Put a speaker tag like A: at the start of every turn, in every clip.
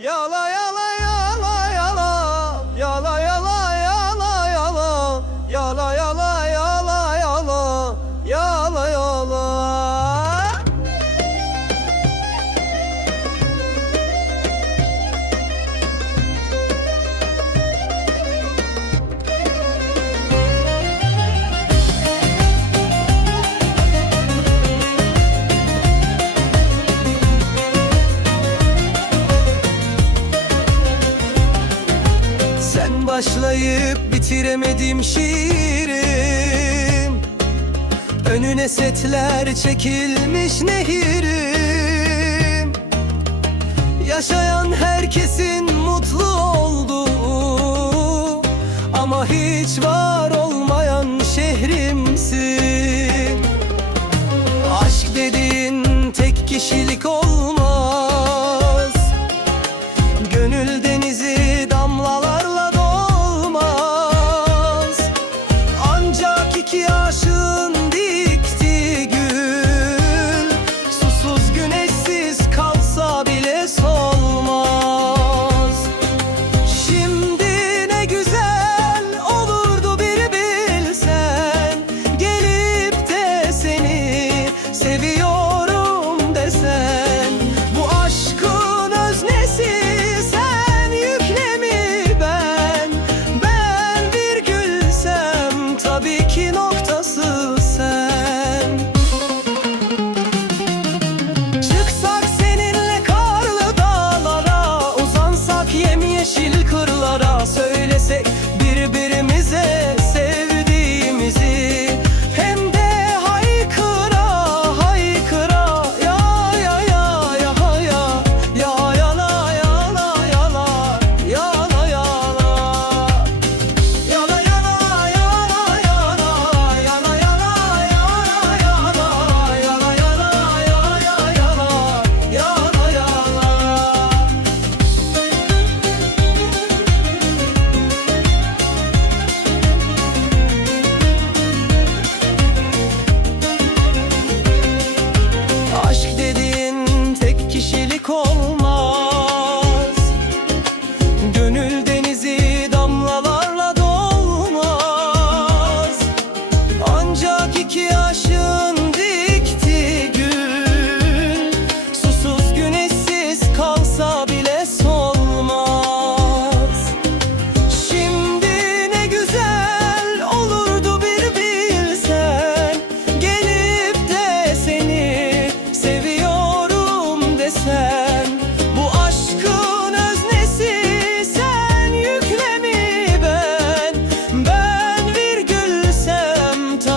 A: Yalaya başlayıp bitiremedim şiirim. Önüne setler çekilmiş nehirim. Yaşayan herkesin mutlu olduğu Ama hiç var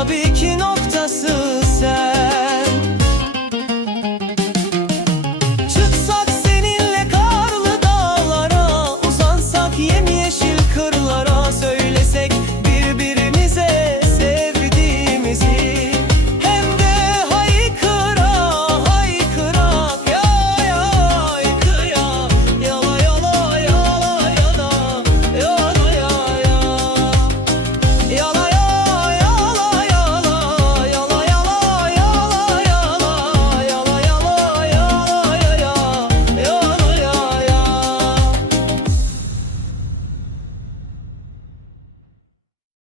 A: tabii ki noktası